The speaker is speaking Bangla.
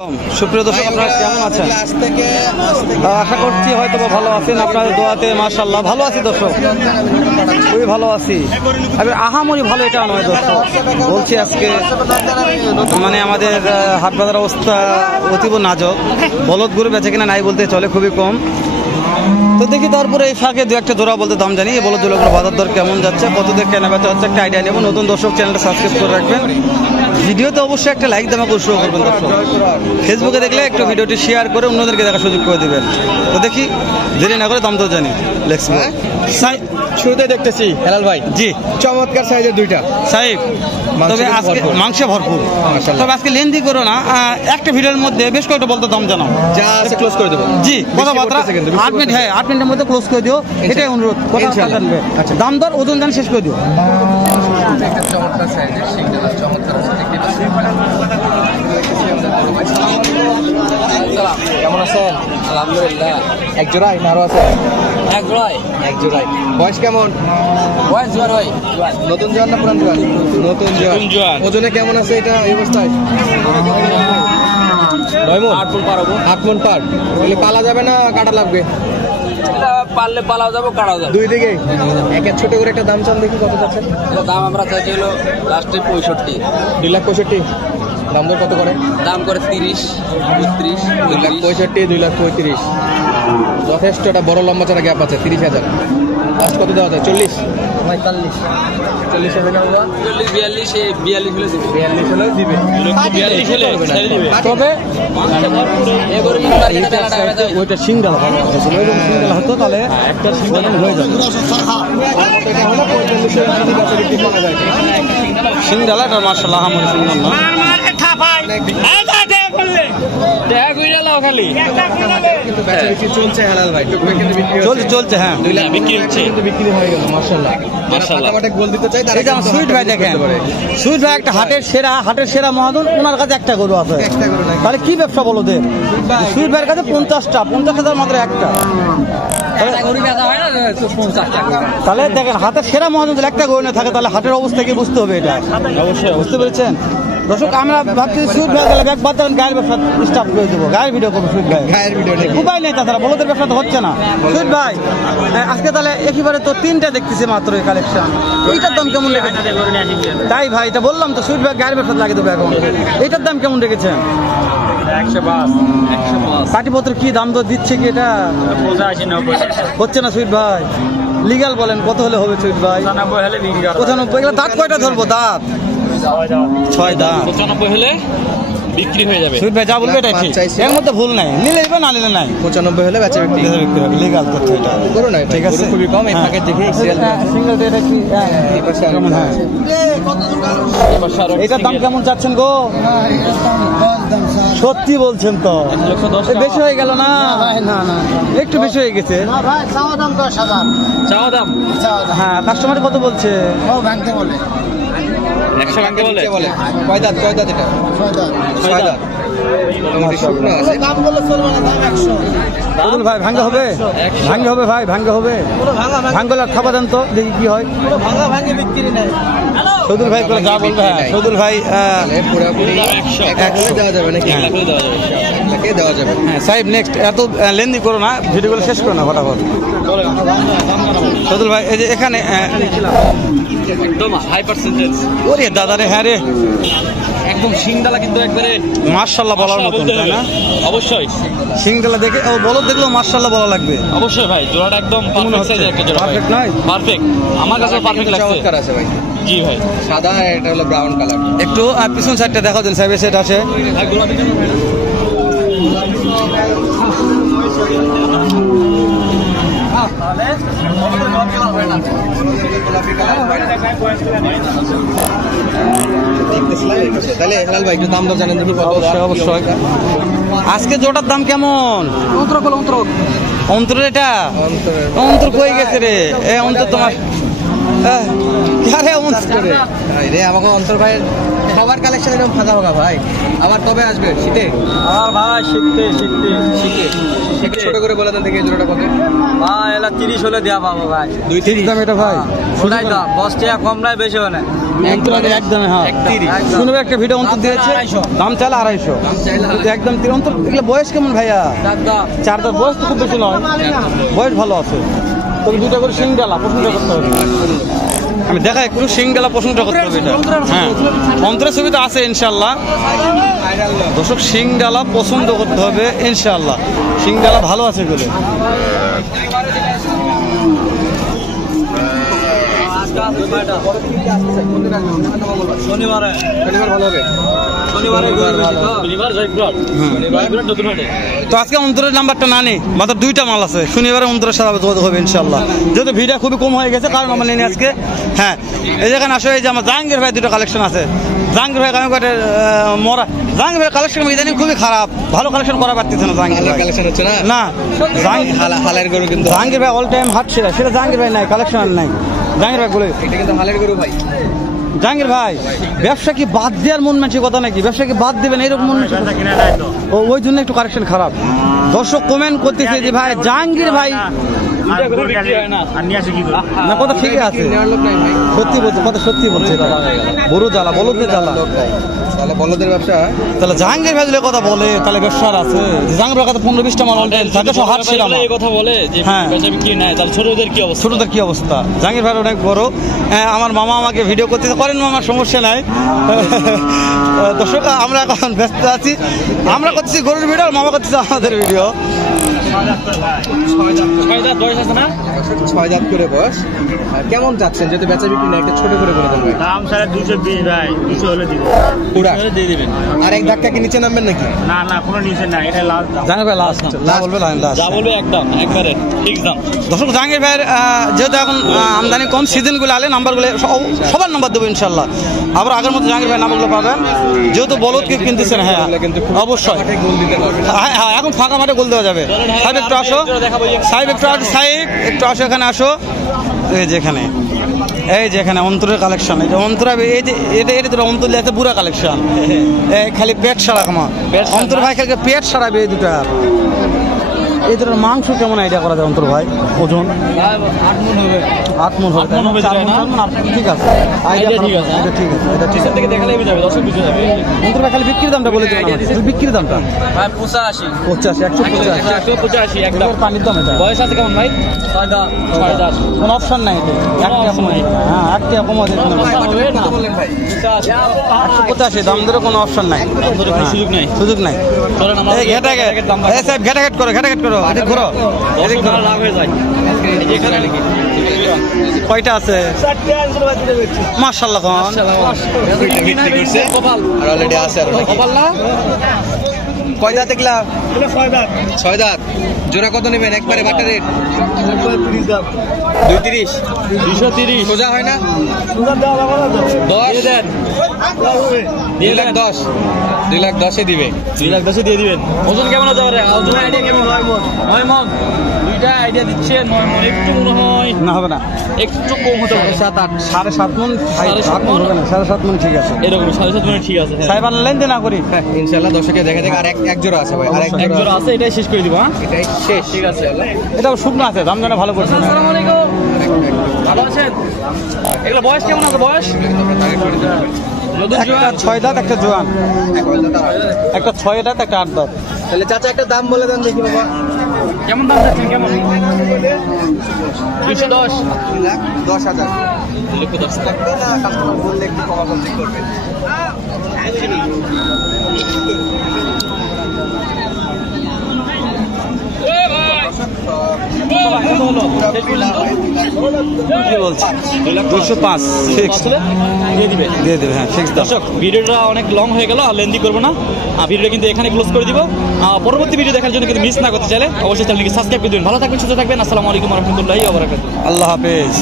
সুপ্রিয় দর্শক, আপনারা কেমন আছেন? আশা করছি হয়তো ভালো আছেন। আপনাদের দোয়াতে মাশাআল্লাহ ভালো আছি দর্শক, খুবই ভালো আছি। আহামরি ভালো এটা নয় দর্শক, বলছি আজকে মানে আমাদের হাট বাজার অবস্থা অতীব নাজুক। বলদ গরু বেচে কিনা নাই বলতে চলে, খুবই কম। তো দেখি তারপরে এই ফাঁকে দু একটা জোড়া বলতে দাম জানি। বলদ জোড়াগুলো বাজার দর কেমন যাচ্ছে, কত দিয়ে কেনা বেচা হচ্ছে একটা আইডিয়া নেব। নতুন দর্শক চ্যানেলটা সাবস্ক্রাইব করে রাখবেন, ভিডিওতে অবশ্যই একটা লাইক দেওয়া শুরু করবেন দর্শক। ফেসবুকে দেখলে একটু ভিডিওটি শেয়ার করে অন্যদেরকে দেখার সুযোগ করে দেবেন। তো দেখি দেরি না করে দাম তো জানি। শুরুতে দেখতেছি হেলাল ভাই, জি চমৎকার সাইজের দুইটা সাহেব, তবে আজকে মাংসে ভরপুর। তবে আজকে লেন্দি করো না, একটা ভিডিওর মধ্যে বেশ কয়েকটা বলতে দাম জানাও, যা আছে ক্লোজ করে দেবো। জি কথাবার্তা 8 মিনিট, হ্যাঁ 8 মিনিটের মধ্যে ক্লোজ করে দিও, এটাই অনুরোধ। কথা জানবে, আচ্ছা দাম দর ওজন জানি শেষ করে দিও। চমৎকার সাইজের সিংহটা, চমৎকার কেমন আছেন? আলহামদুলিল্লাহ। এক জোড়াই না আরো আছে? এক জোড়াই। বয়স কেমন? বয়স জোয়ার হয়। নতুন জোয়ার না পুরান জোয়ার? নতুন জোয়ার। ওজনে কেমন আছে এটা এই অবস্থায়? 9 মণ। 8 মণ পারবো। 8 মণ পার। তাহলে পালা যাবে না কাটা লাগবে? এটা পারলে পালাও যাবো, কাটাও যাবো। দুই দিকে একের ছোট করে একটা দাম চান, দেখি কত চাচ্ছেন? দাম আমরা চাইছি হলো লাস্টে 65। 2,65,000। দাম দর কত করে? দাম করে 30, 32, 2,65,000, 2,35,000। যথেষ্ট একটা বড় লম্বা চারা গ্যাপ আছে। 30,000 লাস্ট কত দেওয়া যায়? 40, 45, 40 হবে না বাবা? 40, 42, 42 হলে দিবে। 42 হলেও দিবে। 42 হলে ছেড়ে দিবে। তবে এবারে মার্কেটে টাকা টাকা ওইটা সিংডালা ভালো আছে, ওইরকম সিংডালা হতো তাহলে একটা সিংডালা হয়ে যাবে। সিংডালাটা মাশাআল্লাহ আহামরি সুন্দর না। চলছে হেলাল ভাই, চলছে হ্যাঁ, বিক্রি হয়ে গেল মাশাআল্লাহ। গোল দিতে চাই এই যে আমার সুইট ভাই দেখেন, সুইট ভাই একটা হাটের সেরা মহাজন, ওনার কাছে একটা গরু আছে। তাহলে কি ব্যবসা বলো দে? সুইট ভাইয়ের কাছে 50,000 মাত্র একটা। তাহলে দেখেন হাতের সেরা মহাজন একটা গরু না থাকে, তাহলে হাটের অবস্থা কি বুঝতে হবে এটা অবশ্যই। বুঝতে পেরেছেন দর্শক? আমরা ভাবছি সুইট ভাই গেলে ব্যাগ বাদ দেবেন, গায়ের ব্যবসা স্টার্ট করে দেবো, গায়ের ভিডিও করবো। সুইট ভাই গায়ের ভিডিও উপায় নেই, তাছাড়া বলদের ব্যবসা তো হচ্ছে না। সুইট ভাই আজকে তাহলে একেবারে তো 3টা দেখতেছি মাত্র এই কালেকশন। এইটার দাম কেমন রেখেছেন? তাই ভাই, এটা বললাম তো সুইট ভাই গায়ের ব্যবসা লাগিয়ে দেবো এখন। এইটার দাম কেমন রেখেছেন? 105। পাটিপত্র কি দাম দর দিচ্ছে কি এটা? 85, 90 হচ্ছে না সুইট ভাই, লিগাল বলেন কত হলে হবে সুইট ভাই? 95 হলে বিক্রি করা। 95। এগুলো দাঁত কয়টা ধরবো? দাঁত 6 দাঁত। 95 হলে বিক্রি হয়ে যাবে। সুইট ভাই যা বলবে এটা ঠিক, এর মধ্যে ভুল নাই। নিলে নেবে, না নিলে নাই। 95 হলে বেচা বিক্রি হবে, লিগাল তথ্য এটা। করো না, ঠিক আছে, খুবই কম। এই ফাঁকে দেখি সিঙ্গেল এটা কি? হ্যাঁ, এটার দাম কেমন চাচ্ছেন গো? সত্যি বলছেন তো? বেশি হয়ে গেল না? না একটু বেশি হয়ে গেছে। চাওয়া দাম হ্যাঁ, কাস্টমার কত বলছে? 100 ভাঙতে বলে। কয় দাঁত এটা? 6 দাঁত। শুকনো আছে। সদুল ভাই ভাঙ্গে হবে? ভাঙ্গে হবে ভাই, ভাঙ্গে হবে। ভাঙ্গলে আর খাবার দেন তো, দেখি কি হয়। সদুল ভাই করে যা বলবে। হ্যাঁ সদুল ভাই পুরোপুরি 100 দেওয়া যাবে নাকি? দেওয়া যাবে। হ্যাঁ সাহেব, নেক্সট এত লেন্দি করো না, ভিডিওগুলো শেষ করো না ফটাফট। সদুল ভাই এই যে এখানে একদম হাই পার্সেন্টেজ। ওরে দাদা রে, হ্যাঁ রে, একদম সিংডালা কিন্তু একবারে মাশাআল্লাহ বলার মতন, তাই না? অবশ্যই সিংডালা দেখে ও বলদ দেখলেও মাশাআল্লাহ বলা লাগবে। অবশ্যই ভাই, জোড়াটা একদম পারফেক্ট সাইজের একটা জোড়া। পারফেক্ট নয়? পারফেক্ট, আমার কাছে পারফেক্ট লাগছে। চমৎকার আছে ভাই। জি ভাই, সাদা, এটা হলো ব্রাউন কালার। একটু পিছন সাইডটা দেখাও দেন সাহেব, সেটা আছে। ভাই গোলাপি জন্য তাহলে হেলাল ভাই একটু দাম দর জানেন? অবশ্যই। আজকে জোটার দাম কেমন? অন্তর এটা অন্তর কই গেছে রে? অন্তর তোমার আমাকে অন্তর ভাইয়ের সবার কালেকশন এরকম ফাঁকা ফাঁকা ভাই। আবার কবে আসবে? শীতে? আর ভাই শীতে একটু ছোট করে বলে দেন দেখি এই জোড়াটা কত? ভাই এলা 30 হলে দেয়া পাবো ভাই। 2-30 দাম এটা ভাই শোনাই দাম 10 টাকা কম নাই বেশি হয় না। একদমই হ্যাঁ 30 শুনবে একটা ভিডিও অন্তর দিয়েছে দাম চাইলে 250 দাম চাইলে কিন্তু একদম অন্তর এগুলো বয়স কেমন ভাইয়া চার দাঁত বয়স তো খুব বেশি নয় বয়স ভালো আছে তবে দুটো করে শিং ডালা পছন্দ করতে হবে আমি দেখা একটু শিং ডালা পছন্দ করতে হবে এটা হ্যাঁ অন্তরের সুবিধা আছে ইনশাল্লাহ দর্শক শিং ডালা পছন্দ করতে হবে ইনশাল্লাহ শিং ডালা ভালো আছে এগুলো শনিবারে ভালো হবে। তো আজকে অন্তরের নাম্বারটা না নেই মাত্র 2টা মাল আছে শনিবারে অন্তরের সাথে যোগাযোগ হবে ইনশাল্লাহ যেহেতু ভিড়টা খুবই কম হয়ে গেছে কারণ আমার নেই আজকে হ্যাঁ এই যেখানে আসলে এই যে আমার জাহাঙ্গীর ভাই 2টা কালেকশন আছে জাহাঙ্গীর ভাই মরা জাহাঙ্গীর ভাই কালেকশন ইদানিং খুবই খারাপ ভালো কালেকশন করা পারতেছে না জাহাঙ্গীর ভাই কালেকশন হচ্ছে না না হালের গরু কিন্তু জাহাঙ্গীর ভাই অল টাইম হাট সেটা জাহাঙ্গীর ভাই নাই কালেকশন আর নাই জাহাঙ্গীর ভাই বলে এটা কিন্তু হালের গরু ভাই জাহাঙ্গীর ভাই ব্যবসা কি বাদ দেওয়ার মন মানসিক কথা নাকি ব্যবসা কি বাদ দেবেন এইরকম মন ওই জন্য একটু কারেকশন খারাপ দর্শক কমেন্ট করতেছে যে ভাই জাহাঙ্গীর ভাই না কথা ঠিকই আছে নেওয়ার লোক নাই ভাই সত্যি বলছে কথা সত্যি বলছে বড় জ্বালা বলদের জ্বালা তাহলে বলদের ব্যবসা তাহলে জাহাঙ্গীর ভাই যদি কথা বলে তাহলে ব্যবসার আছে জাহাঙ্গীর ভাই কথা 15-20টা মাল অলরেডি থাকে সব হাট ছিল এই কথা বলে যে হ্যাঁ। বেচা বিক্রি নাই তাহলে ছোটদের কি অবস্থা ছোটদের কি অবস্থা জাহাঙ্গীর ভাই অনেক বড় আমার মামা আমাকে ভিডিও করতেছে করেন মামার সমস্যা নাই দর্শক আমরা এখন ব্যস্ত আছি আমরা করতেছি গরুর ভিডিও মামা করতেছে আমাদের ভিডিও 6 দাঁত বয়স আছে না 6 দাঁত করে বয়স কেমন যাচ্ছেন যদি বেচা বিক্রি না একটা ছোট করে বলে দেন ভাই দাম 220 ভাই 200 হলে দিব পুরা দিয়ে দিবেন আর এক ধাক্কা কি নিচে নামবেন নাকি না না কোনো নিচে না এটা লাস্ট দাম জাহাঙ্গীর ভাই লাস্ট না বলবে লাস্ট যা বলবে একদম একবারে ফিক্স দাম দর্শক জাহাঙ্গীর ভাইয়ের যেহেতু এখন আমদানি কম সিজনগুলো আলে নাম্বারগুলো সবার নাম্বার দেবো ইনশাল্লাহ আবার আগের মতো জাহাঙ্গীর ভাই নাম্বারগুলো পাবেন যেহেতু বলদ কি কিনতেছেন হ্যাঁ অবশ্যই গোল দিতে পারবেন হ্যাঁ হ্যাঁ এখন ফাঁকা মাঠে গোল দেওয়া যাবে সাহেব একটু আসো সাহেব একটু আসো সাহেব একটু আসো এখানে আসো এই যে এখানে অন্তরের কালেকশন এই যে অন্তরা এই যে এটা দুটো অন্তর এত বুড়া কালেকশন খালি পেট সারা কামা অন্তর ভাই খালি পেট সারাবে এই দুটা এই দুটোর মাংস কেমন আইডিয়া করা যায় অন্তর ভাই ওজন 8 মণ হবে ঠিক আছে আইডিয়া ঠিক আছে এটা ঠিক আছে থেকে দেখালেই যাবে দর্শক বুঝে যাবে অন্তর ভাই খালি বিক্রির দামটা বলে দিবেন বিক্রির দামটা ভাই 85 185 একদম পানির দাম এটা বয়স আছে কেমন ভাই 6 দাঁত কোনো অপশন নাই হ্যাঁ একটা কম আছে কত বললেন ভাই 85 দাম ধরে কোনো অপশন নাই সুযোগ নাই চলেন আমরা এই ঘেটাঘেট করো এদিক ঘুরো এদিক ঘুরো লাভ হয়ে যায় এই যে এখানে নাকি কয়টা আছে মাশাআল্লাহ খান আর অলরেডি আছে আর কয় দাঁত এগুলা 6 দাঁত জোড়া কত নেবেন একবারে বাটা রেট 230 230 সোজা হয় না 10 দেন 2,10,000 দিবে 2,10,000 দিয়ে দিবেন ওজন কেমন হতে পারে ওজন আইডিয়া কেমন 9 মণ দুইটা আইডিয়া দিচ্ছে 9 মণ একটু মনে হয় না হবে না একটু কম হতে পারে 7.5 মণ 7.5 মণ হবে না 7.5 মণ ঠিক আছে এরকম 7.5 মণ ঠিক আছে সাহেব আনলেন না করি ইনশাআল্লাহ দর্শকে দেখে দেখে আর এক জোড়া আছে ভাই আর এক এক জোড়া আছে এটাই শেষ করে দিব হ্যাঁ এটাই শেষ ঠিক আছে এটাও শুকনো আছে দাম জানা ভালো করছে আসসালামু আলাইকুম ভালো আছেন এগুলো বয়স কেমন আছে বয়স একটা 6 দাঁত একটা জোয়ান একটা 6 দাঁত একটা 8 দাঁত তাহলে চাচা একটা দাম বলে দেন দেখি বাবা কেমন দাম যাচ্ছেন কেমন 210 2,10,000 210 লাগবে না কাস্টমার বললে একটু কমাকমি করবে কি বলছে 205 ফিক্স দিয়ে দিবে হ্যাঁ ফিক্স দাম দর্শক ভিডিওটা অনেক লং হয়ে গেল আর লেন্দি করবো না ভিডিওটা কিন্তু এখানে ক্লোজ করে দিব পরবর্তী ভিডিও দেখার জন্য কিন্তু মিস না করতে চাইলে অবশ্যই চ্যানেলকে সাবস্ক্রাইব করে দিবেন ভালো থাকবেন সুস্থ থাকবেন আসসালামু আলাইকুম ওয়া রাহমাতুল্লাহি ওয়া বারাকাতুহু আল্লাহ হাফেজ